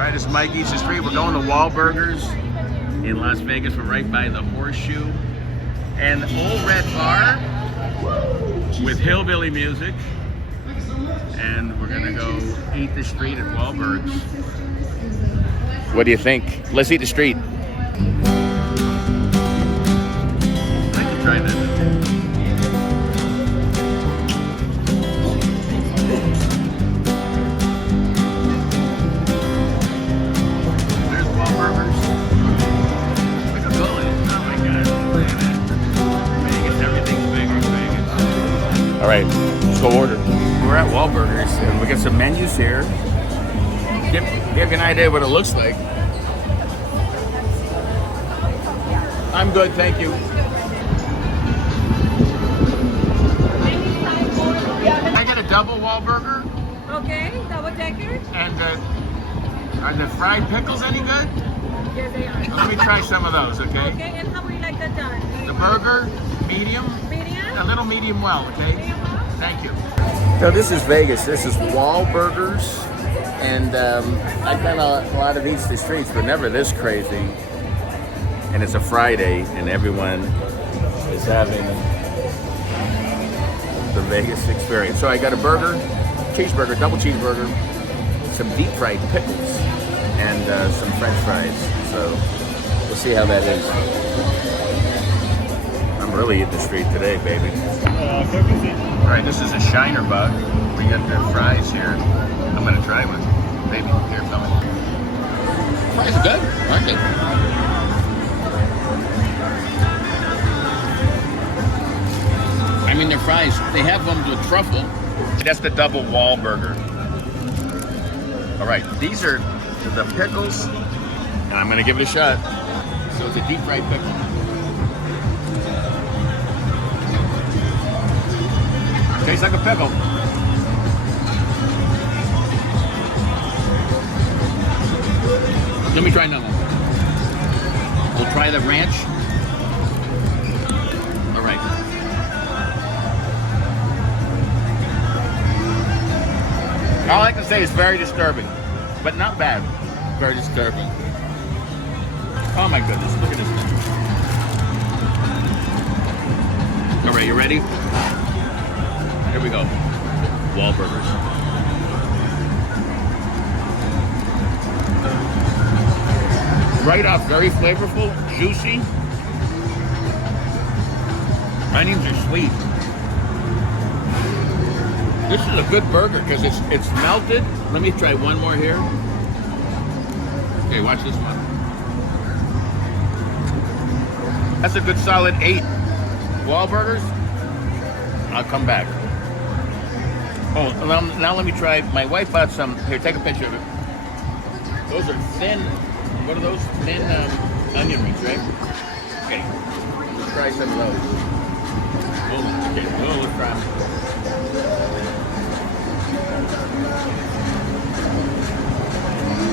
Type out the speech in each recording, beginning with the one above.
right, it's Mike Eats the Street. We're going to Wahlburgers in Las Vegas. We're right by the Horseshoe. And Old Red Bar with hillbilly music. And we're gonna go eat the street at Wahlburgers. What do you think? Let's eat the street. I can try that. There's Wahlburgers. Look at going. Oh my God. Vegas, everything's bigger, Vegas. All right, let's go order. We're at Wahlburgers and we got some menus here. Give you an idea what it looks like. I'm good, thank you. I get a double Wahlburger. Okay, double decker. And are the fried pickles any good? Yes, they are. Let me try some of those, okay? Okay, and how would you like that done? The burger, medium, Medium? a little medium well, okay? Medium well? Thank you. So this is Vegas. This is Wahlburgers. And I've done a lot of Eats the Streets, but never this crazy. And it's a Friday, and everyone is having the Vegas experience. So I got a burger, cheeseburger, double cheeseburger, some deep fried pickles, and some French fries. So we'll see how that is. I'm really eating the street today, baby. All right, this is a Shiner Bug. We got the fries here. I'm gonna try one. Baby, here, film it. Fries are good, aren't they? I mean, they're fries. They have them with truffle. That's the double Wahlburger. All right, these are the pickles, and I'm gonna give it a shot. So it's a deep fried pickle. Tastes like a pickle. Let me try another one. We'll try the ranch. All right. All I can say is very disturbing, but not bad. Very disturbing. Oh my goodness, look at this thing. All right, you ready? Here we go. Wahlburgers. Right off, very flavorful, juicy. Onions are sweet. This is a good burger because it's melted. Let me try one more here. Okay, watch this one. That's a good solid 8 Wahlburgers. I'll come back. Oh, now let me try. My wife bought some. Here, take a picture of it. Those are thin. What are those? Thin onion rings, right? Okay, let's try some of those. Oh, okay, let's try them.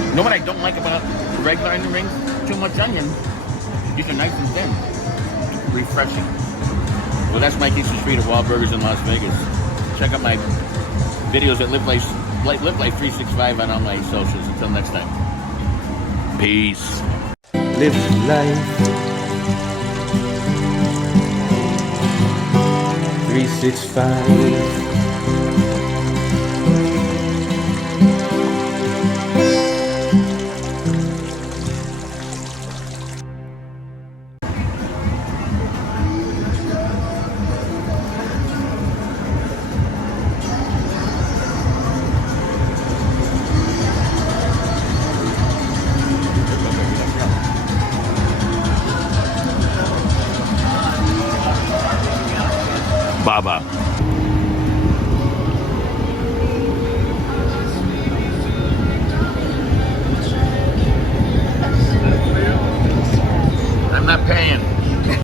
You know what I don't like about regular onion rings? Too much onion. These are nice and thin. Refreshing. Well, that's Mike Eats the Street at Wahlburgers in Las Vegas. Check out my videos at Live Life 365 on all my socials. Until next time. Peace. Live life 365. Baba.